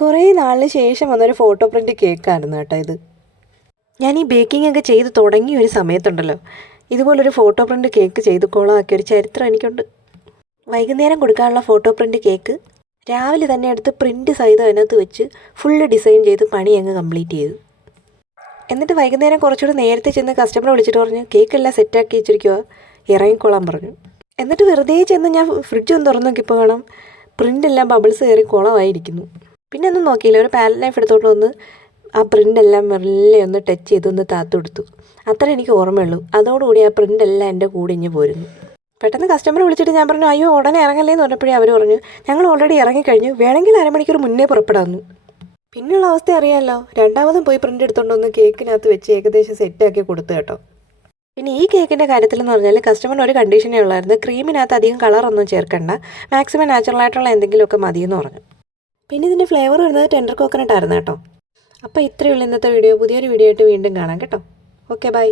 കുറേ നാളിന് ശേഷം വന്നൊരു ഫോട്ടോ പ്രിൻ്റ് കേക്കായിരുന്നു കേട്ടോ ഇത്. ഞാൻ ഈ ബേക്കിംഗ് ഒക്കെ ചെയ്ത് തുടങ്ങിയ ഒരു സമയത്തുണ്ടല്ലോ, ഇതുപോലൊരു ഫോട്ടോ പ്രിൻ്റ് കേക്ക് ചെയ്ത് കൊളമാക്കിയ ഒരു ചരിത്രം എനിക്കുണ്ട്. വൈകുന്നേരം കൊടുക്കാനുള്ള ഫോട്ടോ പ്രിൻ്റ് കേക്ക് രാവിലെ തന്നെ എടുത്ത് പ്രിൻ്റ് സഹിതം അതിനകത്ത് വെച്ച് ഫുള്ള് ഡിസൈൻ ചെയ്ത് പണി അങ്ങ് കംപ്ലീറ്റ് ചെയ്തു. എന്നിട്ട് വൈകുന്നേരം കുറച്ചുകൂടെ നേരത്തെ ചെന്ന് കസ്റ്റമറെ വിളിച്ചിട്ട് പറഞ്ഞു, കേക്കെല്ലാം സെറ്റാക്കി വെച്ചിരിക്കുക, ഇറങ്ങിക്കോളാൻ പറഞ്ഞു. എന്നിട്ട് വെറുതെ ചെന്ന് ഞാൻ ഫ്രിഡ്ജ് ഒന്ന് തുറന്നു നോക്കിയപ്പോൾ കാണാം പ്രിൻ്റെല്ലാം ബബിൾസ് കയറി കുളമായിരിക്കുന്നു. പിന്നെ ഒന്നും നോക്കിയില്ല, ഒരു പാലറ്റ് നൈഫ് എടുത്തോണ്ട് വന്ന് ആ പ്രിൻ്റെല്ലാം മെല്ലെ ഒന്ന് ടച്ച് ചെയ്തൊന്ന് താത്തു കൊടുത്തു. അത്ര എനിക്ക് ഓർമ്മയുള്ളൂ. അതോടുകൂടി ആ പ്രിൻ്റെല്ലാം എൻ്റെ കൂടെ ഇഞ്ഞ് പോരുന്നു. പെട്ടെന്ന് കസ്റ്റമറെ വിളിച്ചിട്ട് ഞാൻ പറഞ്ഞു, അയ്യോ ഉടനെ ഇറങ്ങല്ലേ എന്ന് പറഞ്ഞപ്പോഴേ അവർ പറഞ്ഞു, ഞങ്ങൾ ഓൾറെഡി ഇറങ്ങിക്കഴിഞ്ഞു, വേണമെങ്കിൽ അരമണിക്കൂർ മുന്നേ പുറപ്പെടാമെന്നു. പിന്നെയുള്ള അവസ്ഥ അറിയാമല്ലോ, രണ്ടാമതും പോയി പ്രിൻ്റ് എടുത്തുകൊണ്ട് വന്ന് കേക്കിനകത്ത് വെച്ച് ഏകദേശം സെറ്റാക്കി കൊടുത്തു കേട്ടോ. പിന്നെ ഈ കേക്കിൻ്റെ കാര്യത്തിലെന്ന് പറഞ്ഞാൽ കസ്റ്റമറിന് ഒരു കണ്ടീഷനേ ഉള്ളായിരുന്നു, ക്രീമിനകത്ത് അധികം കളറൊന്നും ചേർക്കണ്ട, മാക്സിമം നാച്ചുറലായിട്ടുള്ള എന്തെങ്കിലുമൊക്കെ മതിയെന്ന് പറഞ്ഞു. പിന്നെ ഇതിൻ്റെ ഫ്ലേവർ വരുന്നത് ടെൻഡർ കോക്കനട്ട് ആയിരുന്നു കേട്ടോ. അപ്പോൾ ഇത്രയുള്ള ഇന്നത്തെ വീഡിയോ. പുതിയൊരു വീഡിയോ ആയിട്ട് വീണ്ടും കാണാം കേട്ടോ. Okay bye.